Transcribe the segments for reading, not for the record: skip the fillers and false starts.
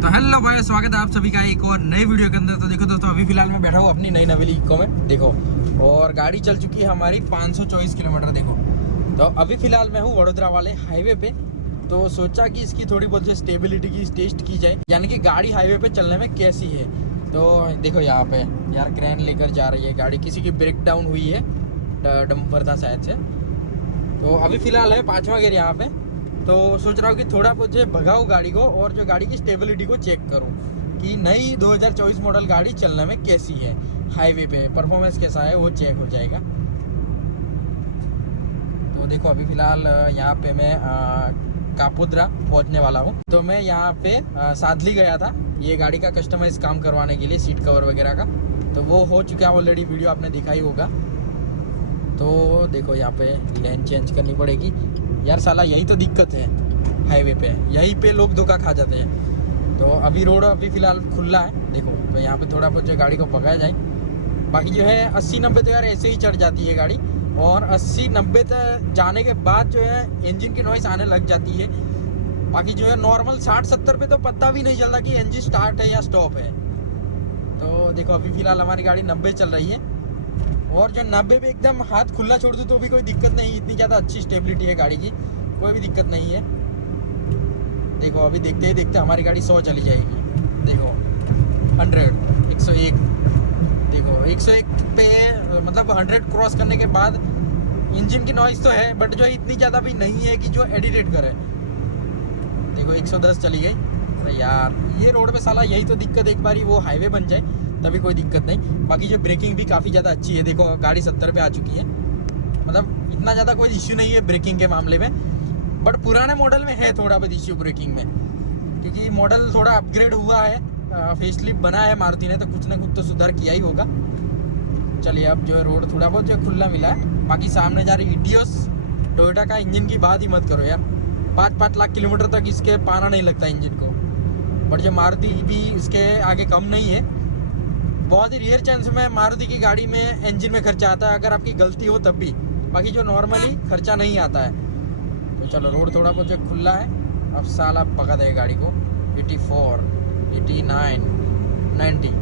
तो हेलो भाई, स्वागत है आप सभी का एक और नई वीडियो के अंदर। तो देखो दोस्तों, अभी फिलहाल मैं बैठा हूँ अपनी नई नवेली इको में, देखो, और गाड़ी चल चुकी है हमारी 524 किलोमीटर। देखो, तो अभी फिलहाल मैं हूँ वडोदरा वाले हाईवे पे। तो सोचा कि इसकी थोड़ी बहुत जो स्टेबिलिटी की टेस्ट की जाए, यानी कि गाड़ी हाईवे पे चलने में कैसी है। तो देखो यहाँ पे यार क्रेन लेकर जा रही है गाड़ी, किसी की ब्रेक डाउन हुई है, डंपर था शायद से। तो अभी फिलहाल है 5वां गियर यहाँ पे। तो सोच रहा हूँ कि थोड़ा बहुत जो भगाऊँ गाड़ी को और जो गाड़ी की स्टेबिलिटी को चेक करूँ कि नई 2024 मॉडल गाड़ी चलने में कैसी है, हाईवे पे परफॉर्मेंस कैसा है, वो चेक हो जाएगा। तो देखो अभी फिलहाल यहाँ पे मैं कापोद्रा पहुँचने वाला हूँ। तो मैं यहाँ पे सादली गया था ये गाड़ी का कस्टमाइज काम करवाने के लिए, सीट कवर वगैरह का। तो वो हो चुका है ऑलरेडी, वीडियो आपने दिखा ही होगा। तो देखो यहाँ पे लेन चेंज करनी पड़ेगी यार, साला यही तो दिक्कत है हाईवे पे, यहीं पे लोग धोखा खा जाते हैं। तो अभी रोड अभी फ़िलहाल खुला है, देखो। तो यहाँ पे थोड़ा बहुत जो गाड़ी को भगाया जाए, बाकी जो है 80-90 तो यार ऐसे ही चढ़ जाती है गाड़ी, और 80-90 तक जाने के बाद जो है इंजन की नॉइस आने लग जाती है। बाकी जो है नॉर्मल 60-70 पे तो पता भी नहीं चलता कि इंजन स्टार्ट है या स्टॉप है। तो देखो अभी फ़िलहाल हमारी गाड़ी 90 चल रही है, और जो 90 पे एकदम हाथ खुला छोड़ दूँ तो भी कोई दिक्कत नहीं, इतनी ज़्यादा अच्छी स्टेबिलिटी है गाड़ी की, कोई भी दिक्कत नहीं है। देखो अभी देखते ही देखते हमारी गाड़ी 100 चली जाएगी। देखो 100, 101, देखो 101 पे, मतलब 100 क्रॉस करने के बाद इंजन की नॉइस तो है, बट जो इतनी ज़्यादा भी नहीं है कि जो एडिटेट करे। देखो 110 चली गई। अरे यार ये रोड पे साला यही तो दिक्कत, एक बार वो हाईवे बन जाए तभी कोई दिक्कत नहीं। बाकी जो ब्रेकिंग भी काफ़ी ज़्यादा अच्छी है, देखो गाड़ी 70 पे आ चुकी है, मतलब इतना ज़्यादा कोई इश्यू नहीं है ब्रेकिंग के मामले में। बट पुराने मॉडल में है थोड़ा बहुत इश्यू ब्रेकिंग में, क्योंकि मॉडल थोड़ा अपग्रेड हुआ है, फेसलिफ्ट बना है मारुति ने, तो कुछ ना कुछ तो सुधार किया ही होगा। चलिए अब जो है रोड थोड़ा बहुत जो खुला मिला है। बाकी सामने जा रही इटियोस टोयोटा का इंजन की बात ही मत करो यार, 5-5 लाख किलोमीटर तक इसके पाना नहीं लगता इंजन को। बट जो मारुति भी इसके आगे कम नहीं है। बहुत ही रेयर चांस में मारुति की गाड़ी में इंजन में खर्चा आता है, अगर आपकी गलती हो तब भी, बाकी जो नॉर्मली खर्चा नहीं आता है। तो चलो रोड थोड़ा बहुत जो खुला है, अब साला पका देगा गाड़ी को। 84, 89, 90।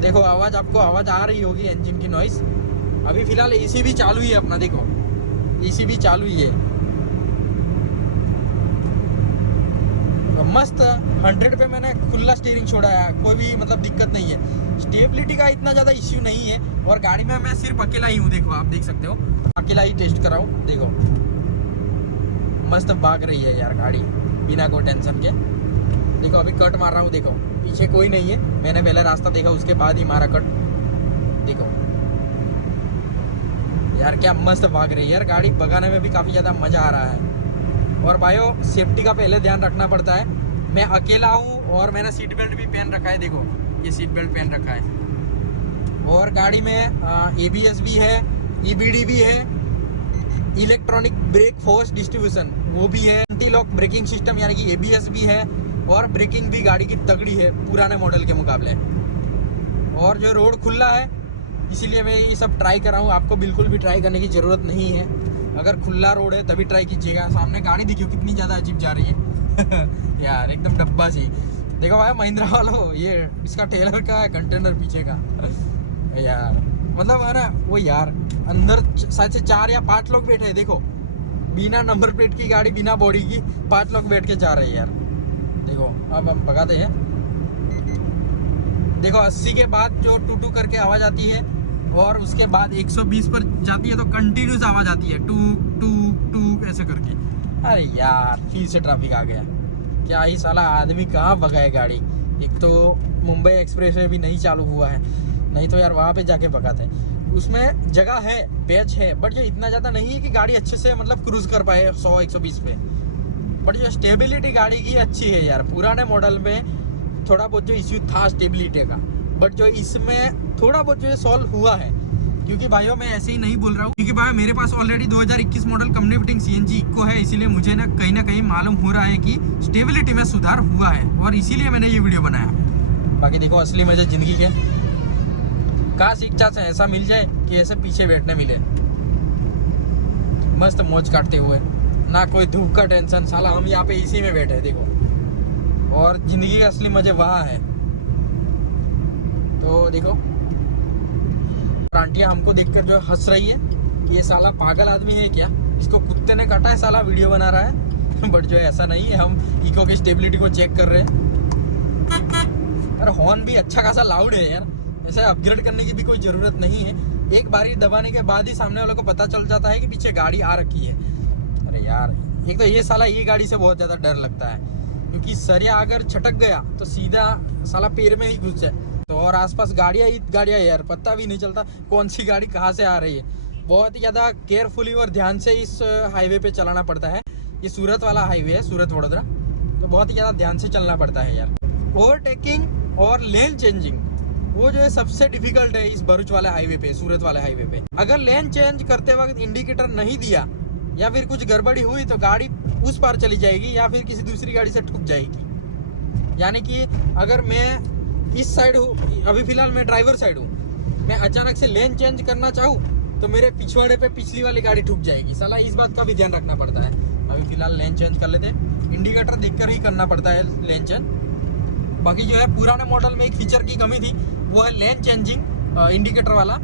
देखो आवाज़, आपको आवाज़ आ रही होगी इंजन की नॉइस। अभी फ़िलहाल एसी भी चालू ही है अपना, देखो एसी भी चालू ही है। मस्त 100 पे मैंने खुला स्टीयरिंग छोड़ा है, कोई भी मतलब दिक्कत नहीं है। स्टेबिलिटी का इतना ज़्यादा इश्यू नहीं है, और गाड़ी में मैं सिर्फ अकेला ही हूँ। देखो आप देख सकते हो, अकेला ही टेस्ट कराऊँ। देखो मस्त भाग रही है यार गाड़ी बिना कोई टेंशन के। देखो अभी कट मार रहा हूँ, देखो पीछे कोई नहीं है, मैंने पहले रास्ता देखा उसके बाद ही मारा कट। देखो यार क्या मस्त भाग रही है यार गाड़ी, भगाने में भी काफ़ी ज़्यादा मज़ा आ रहा है। और भाइयों सेफ्टी का पहले ध्यान रखना पड़ता है। मैं अकेला हूँ और मैंने सीट बेल्ट भी पहन रखा है, देखो ये सीट बेल्ट पहन रखा है। और गाड़ी में ABS भी है, EBD भी है, इलेक्ट्रॉनिक ब्रेक फोर्स डिस्ट्रीब्यूशन वो भी है, एंटी लॉक ब्रेकिंग सिस्टम यानी कि ABS भी है, और ब्रेकिंग भी गाड़ी की तगड़ी है पुराने मॉडल के मुकाबले। और जो रोड खुला है इसीलिए मैं ये सब ट्राई कर रहा हूँ, आपको बिल्कुल भी ट्राई करने की ज़रूरत नहीं है। अगर खुला रोड है तभी ट्राई कीजिएगा। सामने गाड़ी देखियो कितनी ज़्यादा अजीब जा रही है यार, एकदम डब्बा सी। देखो भाई महिंद्रा वालों, ये इसका टेलर का है, कंटेनर पीछे का यार, मतलब है ना वो यार, अंदर शायद से 4 या 5 लोग बैठे हैं। देखो बिना नंबर प्लेट की गाड़ी, बिना बॉडी की 5 लोग बैठ के जा रहे हैं यार। देखो अब हम भगाते हैं। देखो 80 के बाद जो टू करके आवाज़ आती है, और उसके बाद 120 पर जाती है तो कंटिन्यूस आवाज़ आती है, टू टू टू ऐसे करके। अरे यार फिर से ट्रैफिक आ गया, क्या ही साला आदमी कहाँ भगाए गाड़ी। एक तो मुंबई एक्सप्रेस वे भी नहीं चालू हुआ है, नहीं तो यार वहाँ पे जाके भगाते। उसमें जगह है, पेच है, बट जो इतना ज़्यादा नहीं है कि गाड़ी अच्छे से मतलब क्रूज कर पाए 100-120 पे। बट जो स्टेबिलिटी गाड़ी की अच्छी है यार, पुराने मॉडल में थोड़ा बहुत जो इश्यू था स्टेबिलिटी का, बट जो इसमें थोड़ा बहुत जो सॉल्व हुआ है। क्योंकि भाइयों मैं ऐसे ही नहीं बोल रहा हूँ, क्योंकि भाई मेरे पास already 2021 model company fitting CNG eco है, इसीलिए मुझे ना कहीं मालूम हो रहा है कि स्टेबिलिटी में सुधार हुआ है, और इसीलिए मैंने ये वीडियो बनाया। बाकी देखो असली मजे ज़िंदगी के, काश इच्छा से ऐसा मिल जाए कि ऐसे पीछे बैठने मिले, मस्त मौज काटते हुए, ना कोई धूप का टेंशन। साला हम यहाँ पे इसी में बैठे हैं देखो, और जिंदगी का असली मजे वहाँ है। तो देखो आंटियाँ हमको देखकर जो हंस रही है कि ये साला पागल आदमी है क्या, इसको कुत्ते ने काटा है साला, वीडियो बना रहा है। बट जो है ऐसा नहीं है, हम इको की स्टेबिलिटी को चेक कर रहे हैं। यार हॉर्न भी अच्छा खासा लाउड है यार, ऐसे अपग्रेड करने की भी कोई ज़रूरत नहीं है। एक बारी दबाने के बाद ही सामने वालों को पता चल जाता है कि पीछे गाड़ी आ रखी है। अरे यार एक तो ये साला ये गाड़ी से बहुत ज़्यादा डर लगता है, क्योंकि सरिया अगर छटक गया तो सीधा साला पैर में ही घुस जाए। तो और आसपास गाड़ियाँ ही गाड़ियाँ यार, पता भी नहीं चलता कौन सी गाड़ी कहाँ से आ रही है। बहुत ही ज़्यादा केयरफुली और ध्यान से इस हाईवे पे चलाना पड़ता है। ये सूरत वाला हाईवे है, सूरत वडोदरा, तो बहुत ही ज़्यादा ध्यान से चलना पड़ता है यार। ओवरटेकिंग और लेन चेंजिंग वो जो है सबसे डिफिकल्ट है इस भरूच वाले हाईवे पे, सूरत वाले हाईवे पे। अगर लेन चेंज करते वक्त इंडिकेटर नहीं दिया या फिर कुछ गड़बड़ी हुई तो गाड़ी उस पार चली जाएगी या फिर किसी दूसरी गाड़ी से ठुक जाएगी। यानी कि अगर मैं इस साइड हूँ, अभी फिलहाल मैं ड्राइवर साइड हूँ, मैं अचानक से लेन चेंज करना चाहूँ तो मेरे पिछवाड़े पे पिछली वाली गाड़ी ठुक जाएगी साला। इस बात का भी ध्यान रखना पड़ता है। अभी फिलहाल लेन चेंज कर लेते हैं, इंडिकेटर देखकर ही करना पड़ता है लेन चेंज। बाकी जो है पुराने मॉडल में एक फीचर की कमी थी, वो है लेन चेंजिंग इंडिकेटर वाला,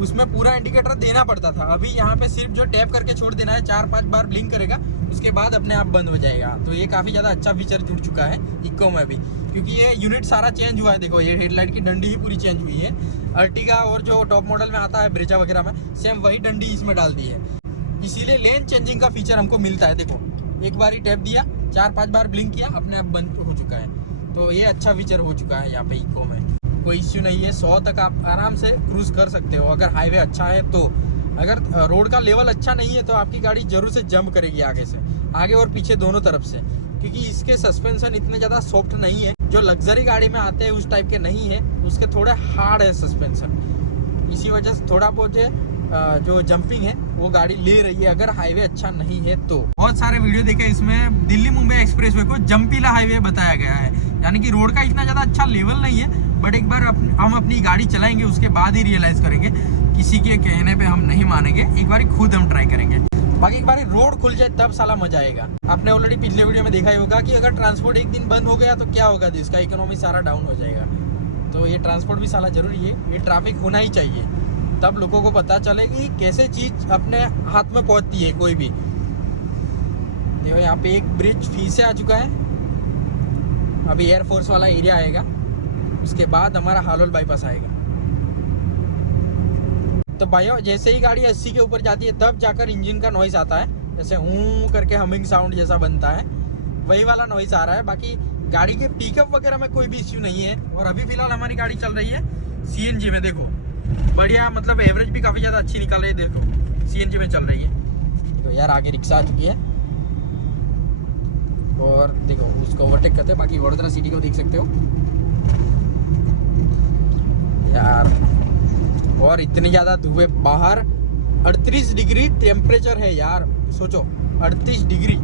उसमें पूरा इंडिकेटर देना पड़ता था। अभी यहाँ पे सिर्फ जो टैप करके छोड़ देना है, 4-5 बार ब्लिंक करेगा, उसके बाद अपने आप बंद हो जाएगा। तो ये काफ़ी ज़्यादा अच्छा फीचर जुड़ चुका है इको में भी, क्योंकि ये यूनिट सारा चेंज हुआ है। देखो ये हेडलाइट की डंडी ही पूरी चेंज हुई है। अर्टिगा और जो टॉप मॉडल में आता है ब्रेजा वगैरह में, सेम वही डंडी इसमें डाल दी है, इसीलिए लेन चेंजिंग का फीचर हमको मिलता है। देखो एक बार ही टैप दिया, 4-5 बार ब्लिंक किया, अपने आप बंद हो चुका है। तो ये अच्छा फीचर हो चुका है यहाँ पे इको में, कोई इश्यू नहीं है। 100 तक आप आराम से क्रूज कर सकते हो अगर हाईवे अच्छा है तो। अगर रोड का लेवल अच्छा नहीं है तो आपकी गाड़ी जरूर से जंप करेगी आगे से, आगे और पीछे दोनों तरफ से, क्योंकि इसके सस्पेंशन इतने ज़्यादा सॉफ्ट नहीं है। जो लग्जरी गाड़ी में आते हैं उस टाइप के नहीं है, उसके थोड़े हार्ड है सस्पेंशन। इसी वजह से थोड़ा बहुत जो जंपिंग है वो गाड़ी ले रही है अगर हाईवे अच्छा नहीं है तो। बहुत सारे वीडियो देखे इसमें, दिल्ली मुंबई एक्सप्रेसवे को जंपीला हाईवे बताया गया है, यानी कि रोड का इतना ज़्यादा अच्छा लेवल नहीं है। बट एक बार हम अपनी गाड़ी चलाएंगे उसके बाद ही रियलाइज़ करेंगे, किसी के कहने पे हम नहीं मानेंगे, एक बार खुद हम ट्राई करेंगे। बाकी एक बार रोड खुल जाए तब साला मजा आएगा। आपने ऑलरेडी पिछले वीडियो में देखा ही होगा कि अगर ट्रांसपोर्ट एक दिन बंद हो गया तो क्या होगा, देश का इकोनॉमी सारा डाउन हो जाएगा। तो ये ट्रांसपोर्ट भी साला जरूरी है, ये ट्रैफिक होना ही चाहिए, तब लोगों को पता चलेगी कैसे चीज़ अपने हाथ में पहुंचती है कोई भी। देखो यहाँ पे एक ब्रिज फिर से आ चुका है, अभी एयरफोर्स वाला एरिया आएगा, उसके बाद हमारा हालोल बाईपास आएगा। तो भाइयों जैसे ही गाड़ी 80 के ऊपर जाती है तब जाकर इंजन का नॉइस आता है, जैसे हूँ करके हमिंग साउंड जैसा बनता है, वही वाला नॉइस आ रहा है। बाकी गाड़ी के पिकअप वगैरह में कोई भी इश्यू नहीं है। और अभी फिलहाल हमारी गाड़ी चल रही है CNG में, देखो बढ़िया, मतलब एवरेज भी काफ़ी ज़्यादा अच्छी निकाल रही है। देखो CNG में चल रही है। तो यार आगे रिक्शा आ चुकी है और देखो उसको ओवरटेक करते हैं। बाकी वडोदरा सिटी को देख सकते हो यार, और इतनी ज़्यादा धूप है बाहर, 38 डिग्री टेम्परेचर है यार, सोचो 38 डिग्री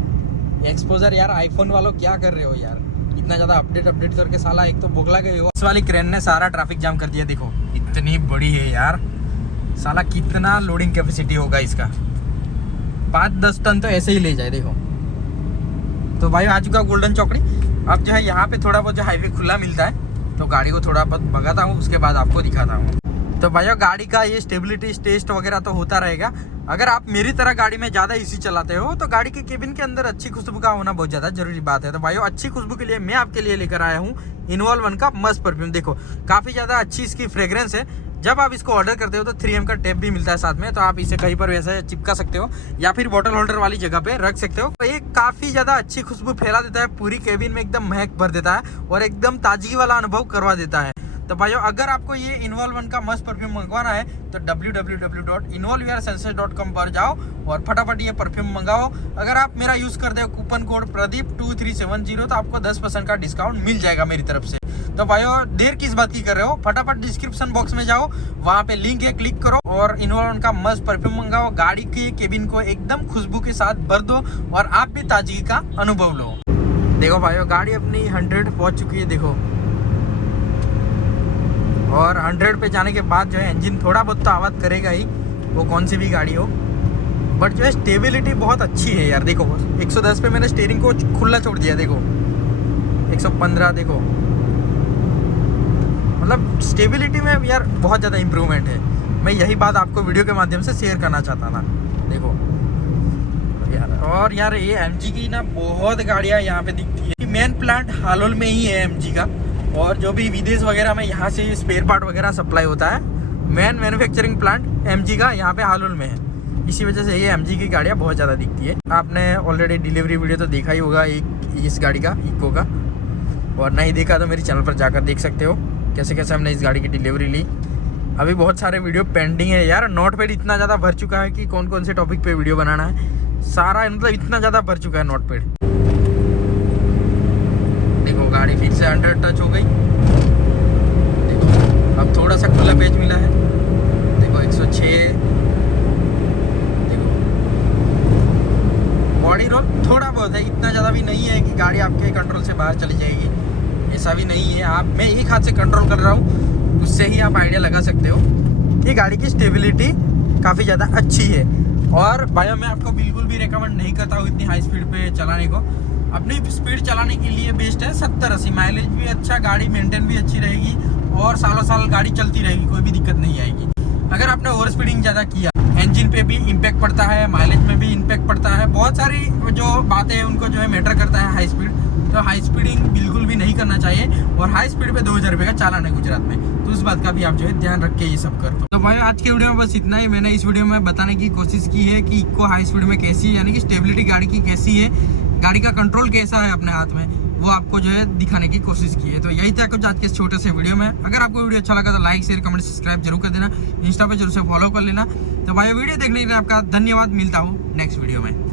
एक्सपोजर। यार आईफोन वालों क्या कर रहे हो यार, इतना ज़्यादा अपडेट करके साला एक तो बोगला गए हो। इस वाली क्रेन ने सारा ट्रैफिक जाम कर दिया, देखो इतनी बड़ी है यार, साला कितना लोडिंग कैपेसिटी होगा इसका, 5-10 टन तो ऐसे ही ले जाए। देखो तो भाई आ चुका गोल्डन चौकड़ी। अब जो है यहाँ पे थोड़ा बहुत जो हाईवे खुला मिलता है तो गाड़ी को थोड़ा बहुत भगाता हूँ, उसके बाद आपको दिखाता हूँ। तो भाइयों गाड़ी का ये स्टेबिलिटी टेस्ट वगैरह तो होता रहेगा। अगर आप मेरी तरह गाड़ी में ज़्यादा इसी चलाते हो तो गाड़ी के केबिन के अंदर अच्छी खुशबू का होना बहुत ज़्यादा जरूरी बात है। तो भाइयों अच्छी खुशबू के लिए मैं आपके लिए लेकर आया हूँ इनवॉल्व 1 का मस्त परफ्यूम। देखो काफ़ी ज़्यादा अच्छी इसकी फ्रेग्रेंस है। जब आप इसको ऑर्डर करते हो तो 3M का टेप भी मिलता है साथ में, तो आप इसे कहीं पर वैसे चिपका सकते हो या फिर बॉटल होल्डर वाली जगह पे रख सकते हो। तो ये काफ़ी ज़्यादा अच्छी खुशबू फैला देता है, पूरी केबिन में एकदम महक भर देता है और एकदम ताजगी वाला अनुभव करवा देता है। तो भाइयों अगर आपको ये इनवॉल्व 1 का मस्त परफ्यूम मंगवाना है तो www.involveyoursenses.com पर जाओ और फटाफट ये परफ्यूम मंगाओ। अगर आप मेरा यूज़ करते हो कूपन कोड प्रदीप2370 तो आपको 10% का डिस्काउंट मिल जाएगा मेरी तरफ से। तो भाइयों देर किस बात की कर रहे हो, फटाफट डिस्क्रिप्शन बॉक्स में जाओ, वहाँ पे लिंक है, क्लिक करो और इनवॉल्व 1 का मस्त परफ्यूम मंगाओ। गाड़ी के केबिन को एकदम खुशबू के साथ भर दो और आप भी ताजगी का अनुभव लो। देखो भाइयों गाड़ी अपनी 100 पहुँच चुकी है, देखो, और 100 पे जाने के बाद जो है इंजन थोड़ा बहुत तो आवाज़ करेगा ही, वो कौन सी भी गाड़ी हो, बट जो है स्टेबिलिटी बहुत अच्छी है यार। देखो 110 पे मैंने स्टीयरिंग को खुला छोड़ दिया, देखो 115 देखो, मतलब स्टेबिलिटी में यार बहुत ज़्यादा इम्प्रूवमेंट है। मैं यही बात आपको वीडियो के माध्यम से शेयर करना चाहता था। देखो यार, और यार ये MG की ना बहुत गाड़ियाँ यहाँ पे दिखती है। मेन प्लांट हालोल में ही है MG का, और जो भी विदेश वगैरह में यहाँ से स्पेयर पार्ट वगैरह सप्लाई होता है, मेन मैन्युफैक्चरिंग प्लांट MG का यहाँ पे हालोल में है। इसी वजह से ये MG की गाड़ियाँ बहुत ज़्यादा दिखती है। आपने ऑलरेडी डिलीवरी वीडियो तो देखा ही होगा एक इस गाड़ी का, इको का, और नहीं देखा तो मेरे चैनल पर जाकर देख सकते हो कैसे कैसे हमने इस गाड़ी की डिलीवरी ली। अभी बहुत सारे वीडियो पेंडिंग है यार। नोटपैड इतना ज़्यादा भर चुका है कि कौन कौन से टॉपिक पे वीडियो बनाना है, सारा मतलब इतना ज़्यादा भर चुका है नोटपैड। देखो गाड़ी फिर से अंडर टच हो गई। देखो अब थोड़ा सा खुला पेज मिला है। देखो 106। देखो बॉडी रोल थोड़ा बहुत है, इतना ज़्यादा भी नहीं है कि गाड़ी आपके कंट्रोल से बाहर चली जाएगी, ऐसा भी नहीं है। आप मैं एक हाथ से कंट्रोल कर रहा हूँ, उससे ही आप आइडिया लगा सकते हो। ये गाड़ी की स्टेबिलिटी काफ़ी ज़्यादा अच्छी है। और भाई मैं आपको बिल्कुल भी रेकमेंड नहीं करता हूँ इतनी हाई स्पीड पे चलाने को। अपनी स्पीड चलाने के लिए बेस्ट है 70-80, माइलेज भी अच्छा, गाड़ी मेंटेन भी अच्छी रहेगी और सालों साल गाड़ी चलती रहेगी, कोई भी दिक्कत नहीं आएगी। अगर आपने ओवर स्पीडिंग ज़्यादा किया, इंजन पे भी इम्पैक्ट पड़ता है, माइलेज में भी इम्पैक्ट पड़ता है, बहुत सारी जो बातें हैं उनको जो है मैटर करता है हाई स्पीड। तो हाई स्पीडिंग बिल्कुल भी नहीं करना चाहिए। और हाई स्पीड पे 2000 रुपये का चालान है गुजरात में, तो उस बात का भी आप जो है ध्यान रख के ये सब कर। तो भाई आज के वीडियो में बस इतना ही। मैंने इस वीडियो में बताने की कोशिश की है कि इको हाई स्पीड में कैसी है, यानी कि स्टेबिलिटी गाड़ी की कैसी है, गाड़ी का कंट्रोल कैसा है अपने हाथ में, वो आपको जो है दिखाने की कोशिश की है। तो यही था कुछ आज के छोटे से वीडियो में। अगर आपको वीडियो अच्छा लगा तो लाइक शेयर कमेंट सब्सक्राइब जरूर कर देना, इंस्टा पे जरूर से फॉलो कर लेना। तो भाई वीडियो देखने के लिए आपका धन्यवाद। मिलता हूँ नेक्स्ट वीडियो में।